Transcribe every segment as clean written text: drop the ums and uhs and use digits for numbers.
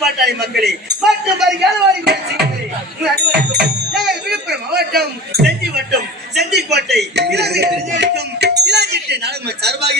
பாட்டாளி மக்களே மற்றும் விழுப்புரம் மாவட்டம் செஞ்சி வட்டம் செஞ்சிக்கோட்டை இளஞ்சிட்டு நலம சார்பாக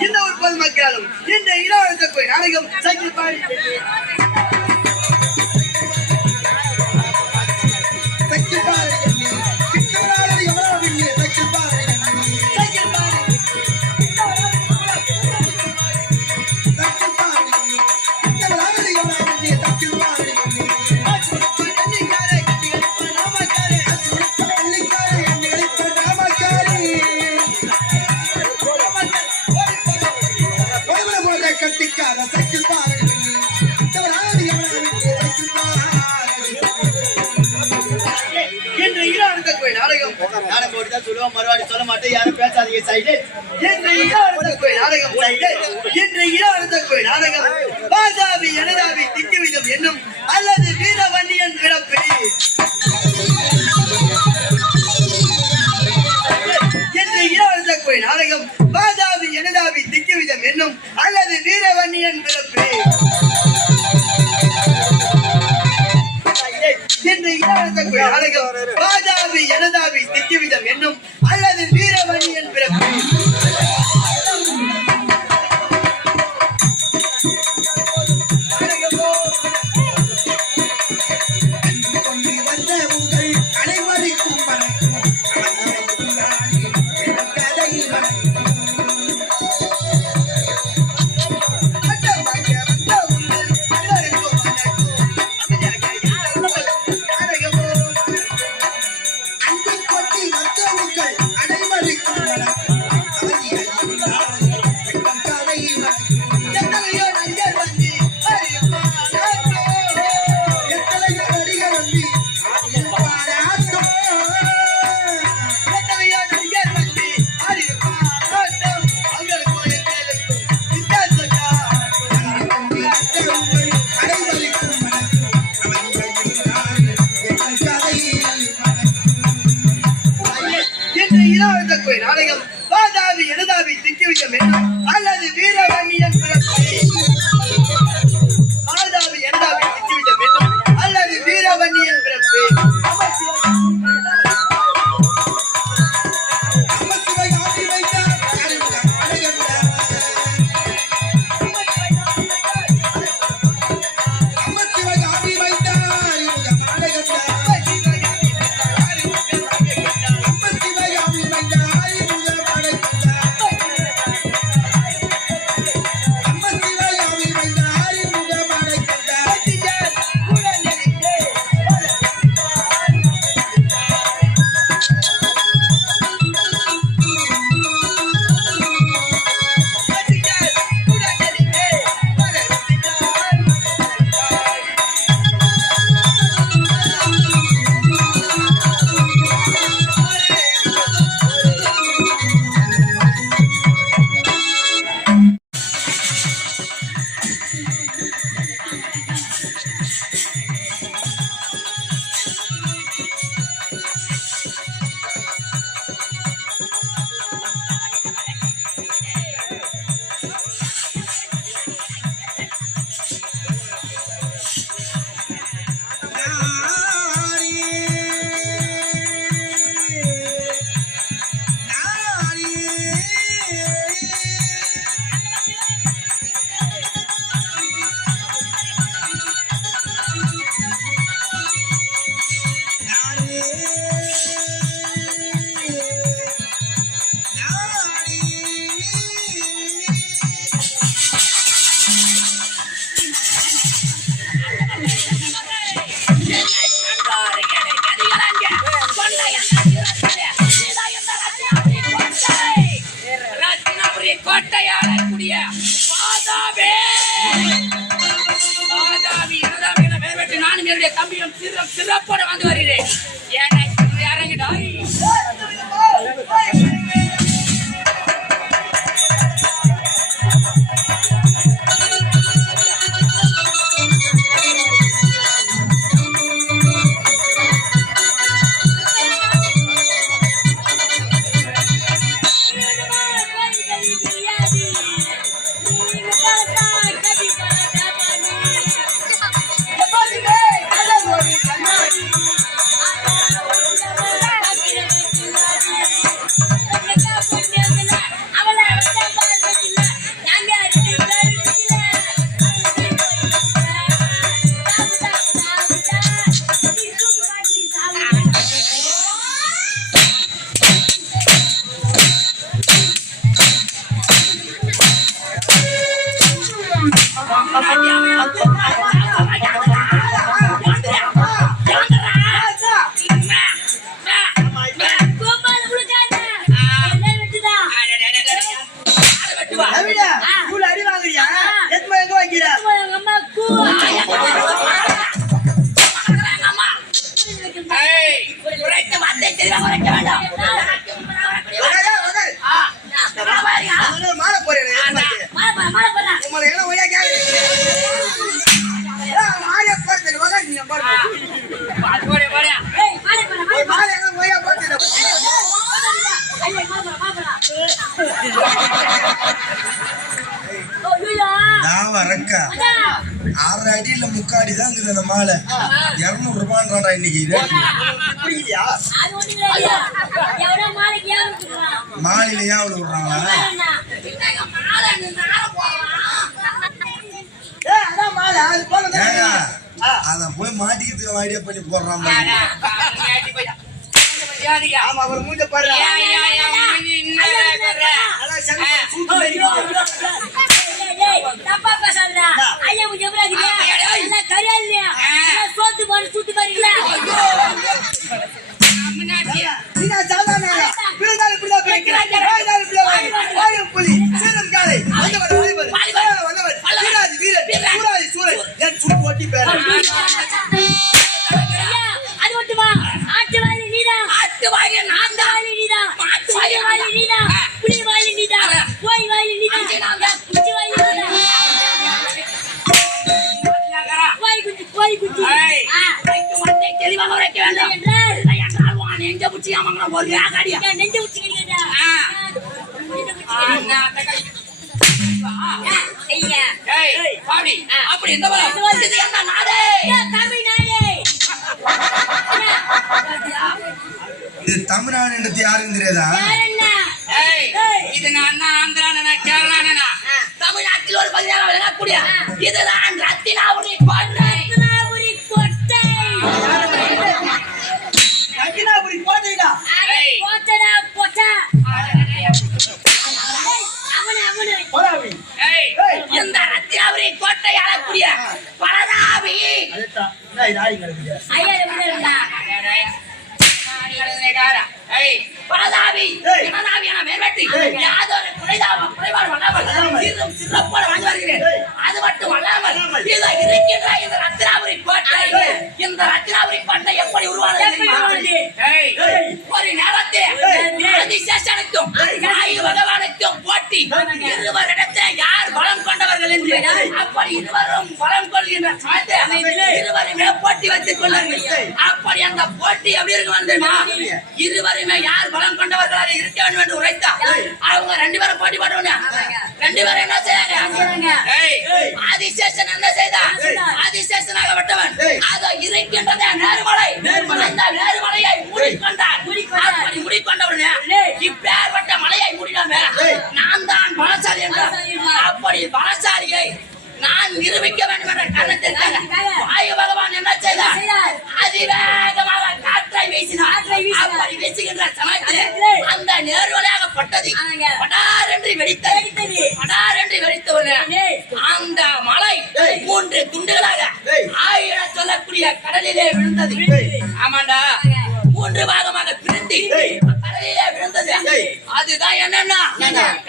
இந்த ஒரு பொதுமக்களும் இந்த இளவரசர் கோயில் நாடகம் சைக்கிள் பாடி சொல்லுவோம் மறுவாடி சொல்ல மாட்டேன் யாரும் பேசாதீங்க சைடு நாடகம் பாஜாவி எனதாவி திக்குவிதம் என்னும் அல்லது வீரவன்னியன் பிறப்பு நாடகம் பாஜாவி எனதாவி திக்குவிதம் என்னும் அல்லது வீரவன்னியன் பிறப்பு நாடகம் பாஜாவி எனதாவி திக்குவிதம் என்னும் அல்லது வீரவன்னியன் பிறப்பு நாடகம் பாஜாவி எனதாவி திக்குவிதம் என்னும் அல்லது வீரவன்னியன் பிறப்பு பாஜாவி எனதாவி திக்குவிதம் என்னும் அல்லது வீரவன்னியன் பிறப்பு சிறப்போட வந்து வருகிறேன். ஏன்னா இறங்கிடா ஆறு அடியில முக்காடி தான் இருக்குது அந்த மாலை. 200 ரூபான்றான்டா இன்னைக்கு. மாலையில ஏன் அவ்வளவு விடுறாங்களா? அத போய் மாட்டிக்கிறதுக்கு ஐடியா பண்ணி போடுறான். அப்படி இந்த நாடே இது தமிழ்நாடு யாருன்னு தெரியாதா? இது நான் ஆந்திரா கேரளா தமிழ்நாட்டில் ஒரு பகுதியாக விளங்கக்கூடிய இதுதான் ரத்தினாபுரி கோட்டை. ரத்தினாபுரி கோட்டைடா. இந்த ரத்தினாபுரி கோட்டை ஆளக்கூடிய பலதாபி பலதாபி என மேம்பட்டு யாதொரு குறைபாடு வல்லாமல் சிறப்போட வாங்கி வருகிறேன். அது மட்டும் அல்லாமல் இதோ இருக்கின்ற இந்த ரத்தினாபுரி கோட்டை, இந்த ரத்தினாபுரி கோட்டை எப்படி உருவானது? ஒரு நேரத்தில் ஆதிசேஷனுக்கும் வாயு பகவானுக்கும் போட்டி, இருவரிடத்தில் யார் பலம் கொண்டவர்கள் என்று. அப்படி இருவரும் பலம் கொள்கின்ற சமயத்தில் இருவருமே போட்டி வைத்துக் கொள்ளார்கள். அப்படி அந்த போட்டி எப்படி இருக்கு? இருவருமே யார் பலம் கொண்டவர்களாக இருக்க வேண்டும் என்று உரைத்தார். அவங்க 2 பேரும் போட்டி போடுவாங்க. 2 பேரும் என்ன செய்யாங்க? ஆதிசேஷன் என்ன செய்தார்? ஆதிசேஷனாகப்பட்டவன் அதோ இருக்கின்றதே நேர்மலை, அந்த நேர்மலையை மூடிக்கொண்டார். அப்படி மூடிக்கொண்டவுடனே இப்பேற்பட்ட மலையை மூடினாமே நான் தான் பலசாலி என்றார். அப்படி பலசாலியை நான் நிரூபிக்க வேண்டும் என்ற காரணத்திற்காக வாயு பகவான் என்ன செய்தார்? அதிவேகமாக காற்றை வீசினார். அப்படி வீசுகின்ற சமயத்திலே அந்த நேர்வலையாகப்பட்டது படார் என்று வெடித்தது. படார் என்று வெடித்தவுடனே அந்த மலை 3 துண்டுகளாக ஆயிர சொல்லக்கூடிய கடலிலே விழுந்தது. ஆமாண்டா, 3 பாகமாக பிரிந்து கடலிலே விழுந்தது. அதுதான் என்னன்னா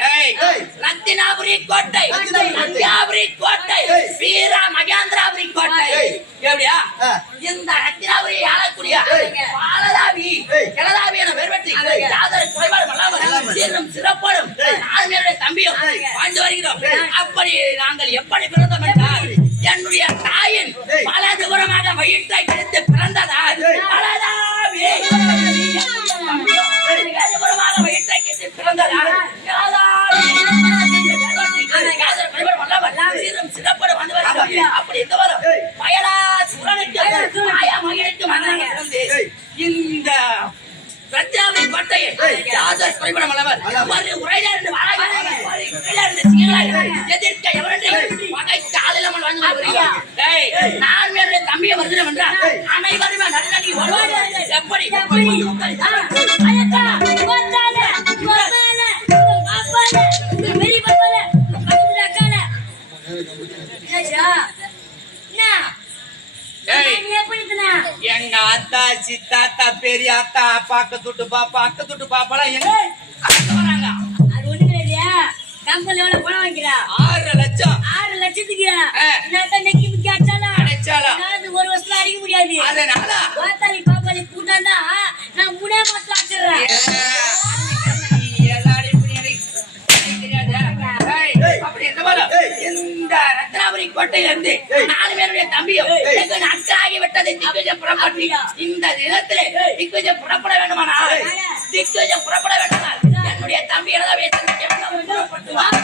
ஏய், ரத்தினாபுரி கோட்டை, தஞ்சாவூரி கோட்டை, வீர மகேந்திராபுரி கோட்டை. எப்படியா இந்த ரத்தினாபுரி ஆளக்கூடிய பாலதாவி கிளதாவி என பெருவற்றி யாதொரு குறைபாடு வல்லாமல் சீரும் சிறப்போடும் நானுடைய தம்பியும் வாழ்ந்து வருகிறோம். அப்படி நாங்கள் எப்படி பிறந்தோம் என்றால் என்னுடைய தாயின் வலது புறமாக வயிற்றை கிழித்து பிறந்ததால் பாலதாவி இடதுபுறமாக வயிற்றை கிழித்து பிறந்ததால் சீரும் சிறப்போடு வந்து வருகிறோம். அப்படி இந்த வரும் பயலா சுரனுக்கு மாயா மகிழ்ச்சி மகனாக பிறந்து இந்த ரத்தினாபுரி கோட்டையை யாதொரு குறைபடம் அல்லவர் ஒரு உரையிலிருந்து எதிர்க்க எவரென்று பகைக்கு ஆளில்லாமல் வாழ்ந்து வருகிறார். நான் என்னுடைய தம்பியை வருகிறோம் என்றால் அனைவருமே நடுநடுங்கி வருவார்கள். எப்படி எங்க அத்தா சித்தாத்தா பெரிய அத்தா பக்கத்துட்டு பாப்பா அக்கத்துட்டு பாப்பாலாம் எங்க வராங்க. அது ஒண்ணு கிடையாது. கம்பெனி எவ்வளவு பணம் வாங்கிக்கிறா? 6 லட்சம். 6 லட்சத்துக்கு நான் நெக்கி முக்கி அடிச்சாலும் ஒரு வருஷத்துல அடிக்க முடியாது. அதனால பாத்தாளி பாப்பாளி கூட்டாண்டா நான் 3 மாசம் அடிச்சிடுறேன். இந்த ரத்னாபுரி கோட்டையிலிருந்து 4 பேருடைய தம்பியும் அக்கராகி விட்டதை திக்விஜயம் புறப்பட்டு இந்த தினத்திலே திக்விஜயம் புறப்பட வேண்டுமானால் திக்விஜயம் புறப்பட வேண்டுமானால் என்னுடைய தம்பி எழுதாவே புறப்பட்டுவார்.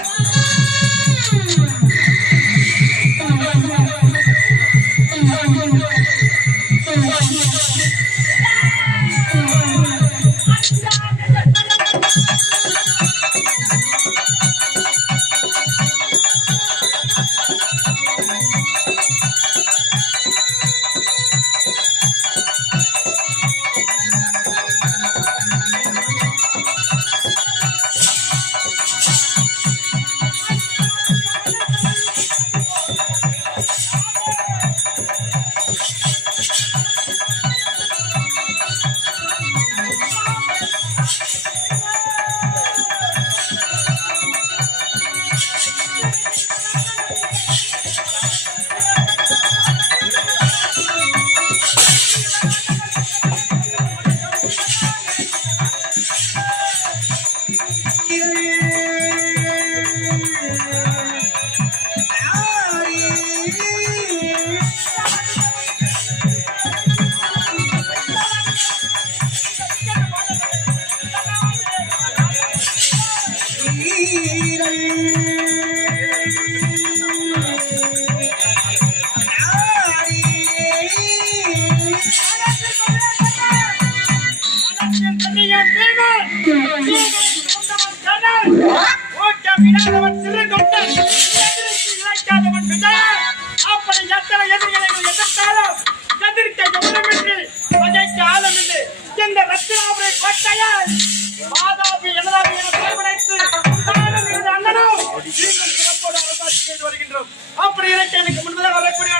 அப்படி எனக்கு முன்பதாக வரக்கூடிய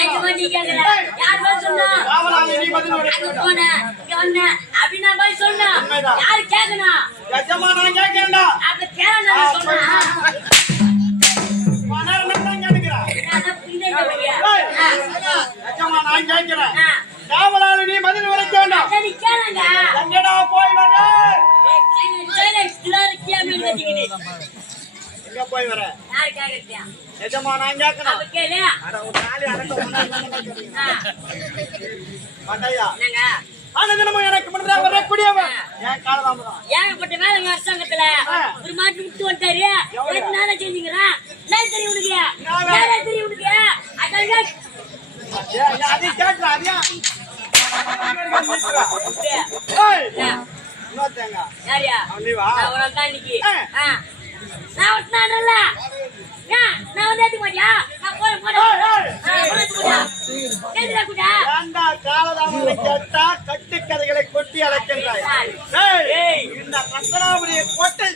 கேட்கமா நீ கேக்குற யார் பதில் சொன்னா காவலாளி நீ பதில் அங்க உரைக்க போன இங்க வந்த அப்படின்னா பதில் சொன்னா யாரு கேட்கணும் எஜமா நான் கேட்கிறேன்டா அப்ப கேட்கணும் சொன்னா மணர் நான் கேட்கிறேன் அதான் புரியுதே இல்லையா எஜமா நான் கேட்கிறேன் காவலாளி நீ பதில் உரைக்க வேண்டாம் சரி கேளுங்க எங்கடா போய் வர எங்க போய் வர யாரு கேக்குறியா எஜமா நான் கேட்கணும் அப்ப கேளு அட உன் காலி அடக்க மாட்டாயா என்னங்க ஆனா தினமும் எனக்கு முன்னதாக வரக்கூடியவன் என் காலதாமதான் ஏகப்பட்ட வேலைங்க அரசாங்கத்துல ஒரு மாட்டு விட்டு வந்துட்டாரு எத்தனை நாளா செஞ்சீங்கிறேன் என்ன தெரியும் உனக்கு என்ன தெரியும் உனக்கு அதான் அது கேட்கிறா அதியா இன்னொருத்தங்க யாரியா அவன் நீ வா நான் தான் இன்னைக்கு நான் ஒட்டினான்ல நான் வந்து ஏத்துக்க மாட்டியா நான் போறேன் ஏண்டா காலதாமரை கேட்டா கட்டுக்கதைகளை கொட்டி அழைக்கின்றாய் இந்த ரத்னாபுரிய கோட்டை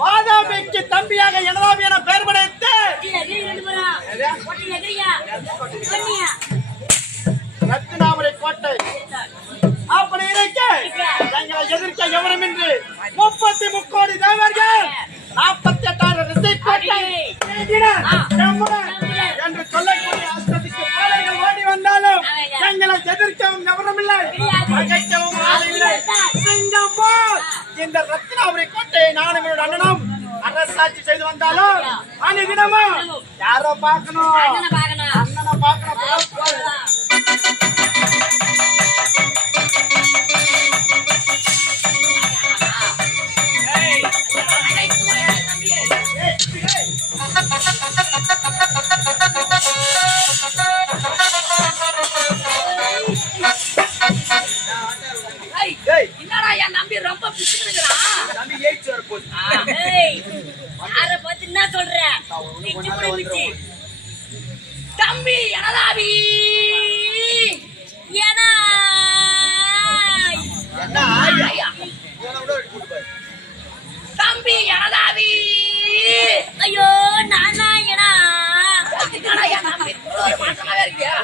வாதாபிக்கு தம்பியாக எனதாபி என பெயர் படைத்து ரத்னாபுரி கோட்டை அப்படி இருக்க எங்களை எதிர்க்க எவருமின்றி 33 கோடி தேவர்கள் 48,000 ரிசை கோட்டை என்று சொல்லக்கூடிய அஸ்ததிக்கு பாலைகள் ஓடி வந்தாலும் எங்களை எதிர்க்கவும் எவருமில்லை பகைக்கவும் ஆளில்லை சிங்கப்பூர் இந்த ரத்னாபுரி கோட்டையை நானும் என்னோட அண்ணனும் அரசாட்சி செய்து வந்தாலும் அனுதினமும் யாரோ பார்க்கணும் அண்ணனை பார்க்கணும் என்னடா என் நம்பி ரொம்ப பிடிச்சிருக்கிறான் தம்பி ஏச்சு வரப்போகுது யார பத்தி என்ன சொல்ற பிச்சு புடி பிச்சு தம்பி எனதாவி ஏனா என்ன ஆயா தம்பி எனதாவி ஐயோ நானா ஏனா என்னடா என் நம்பி மாற்றமாவே இருக்கியா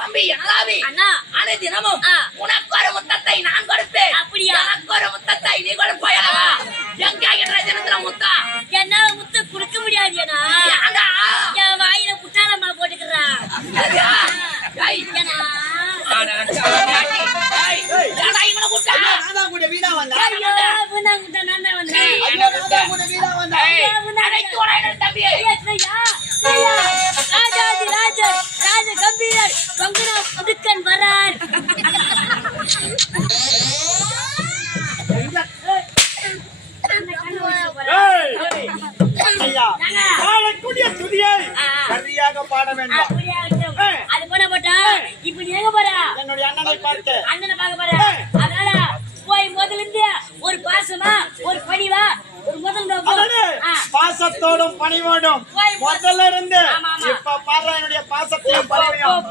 தம்பி எனதாவி அண்ணா அனை தினமும் உனக்கு ஒரு முத்தத்தை நான் கொடுப்பேன் அப்படியா? எனக்கு ஒரு முத்தத்தை நீ கொடுப்பாயா எங்க என்ற தினத்துல முத்தா என்னால முத்து குடுக்க முடியாது ஏனா ஏண்டா என் வாயில குட்டாலமா போட்டுக்கிறா ஏனா ஏண்டா இவனை கூட்டா நான்தான் கூட வீடா வந்தேன் ஐயோ புண்ணாங்க நான் தான் வந்தேன் நான்தான் கூட வீடா வந்தேன் அனைத்து உலகின தம்பி ராஜாதி ராஜர் ராஜ கம்பீரர் பங்குனா புதுக்கன் வரார் ஐயா பாடக்கூடிய துதியை சரியாக பாட வேண்டும் அது போன போட்டா இப்ப நீ எங்க போற என்னுடைய அண்ணனை பார்த்து அண்ணனை பார்க்க போற அதனால போய் முதல்ல இருந்து ஒரு பாசமா ஒரு பணிவா ஒரு முதல்ல பாசத்தோடும் பணிவோடும் முதல்ல இருந்து இப்ப பாடுற என்னுடைய பாசத்தையும் பணிவையும்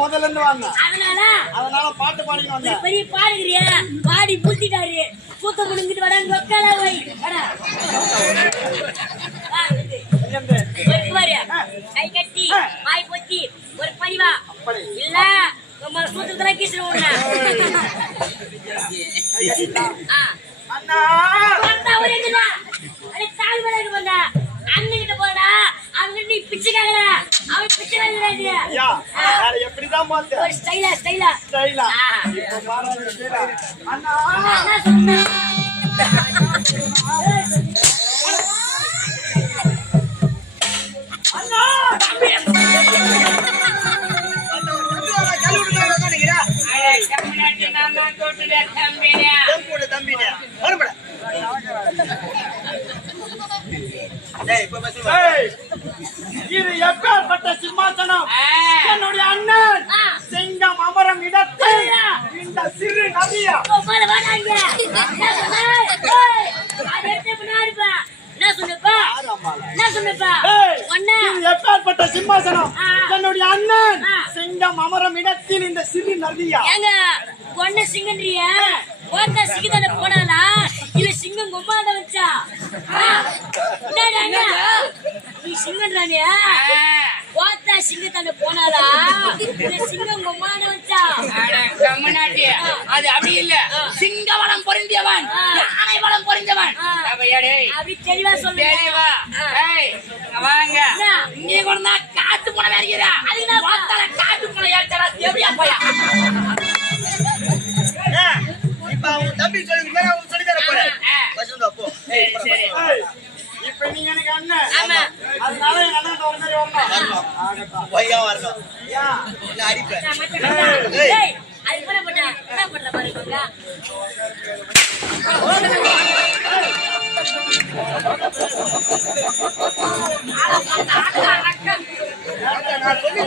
முதல்ல இருந்து வாங்க அதனால பாட்டு பாடிங்க வந்த பெரிய பாடுகிறியா பாடி பூத்திட்டாரு கூத்த முடிஞ்சிட்டு வராங்க வைக்கல வை கை கட்டி வாய் பொத்தி ஒரு பணிவா இல்ல நம்ம சூத்திரத்துல கீசுறோம் அண்ணா அண்ணன் கிட்ட போடா அவங்க நீ பிச்சை கேக்குற அவன் பிச்சை வாங்குறாரு ஐயா வேற எப்படிதான் பார்த்து ஒரு ஸ்டைலா ஸ்டைலா ஸ்டைலா இப்ப பாருங்க அண்ணா என்ன சொன்ன அண்ணா தம்பி இது எப்பேற்பட்ட சிம்மாசனம் என்னுடைய அண்ணன் சிங்கம் அமரம் இடத்தில் இந்த சிறு நதியா என்ன சொன்னப்பா என்ன சொன்னப்பா ஏய், ஒண்ணு இது எப்பேற்பட்ட சிம்மாசனம் ஆ. என்னுடைய அண்ணன் ஆ. சிங்கம் அமரும் இடத்தில் இந்த சிறு நதியா ஏங்க ஒண்ணு சிங்கன்றிய ஓட்ட சிங்கத்தான போனாலா இல்ல சிங்கம் கொம்மாண்ட வச்சா நீ சிங்கன்றானே ஓட்ட சிங்கத்தான போனாலா இல்ல சிங்கம் கொம்மாண்ட வச்சா அட கம்மநாட்டி, அது அப்படி இல்ல. சிங்கவனம் பொருந்தியவன், யானை வளம் பொருந்தியவன். அப்பையாடே, அப்படி தெளிவா சொல்லுங்க தெளிவா. ஏய், வாங்க. என்ன? நீ கொண்டா காட்டு பூனை வேறுகிறா. அது என்ன? ஒருத்தர காட்டு பூனை ஏறிட்டா எப்படியா போயா? இப்ப அவன் தம்பி சொல்லுங்க மேல அவன் சொல்லி தர போறேன் வசந்தா போ சரி, சரி. ஏய், இப்ப நீங்க எனக்கு அண்ணன் ஆமா. அதனால எங்க அண்ணன் ஒரு மாதிரி வரணும் ஆகட்டும். பையா வரணும் ஏன்? இல்ல அடிப்பேன் நான் மத்த கண்டா. ஏய் அது பண்ண பண்ண என்ன பண்ற பாருங்க நான் சொல்லி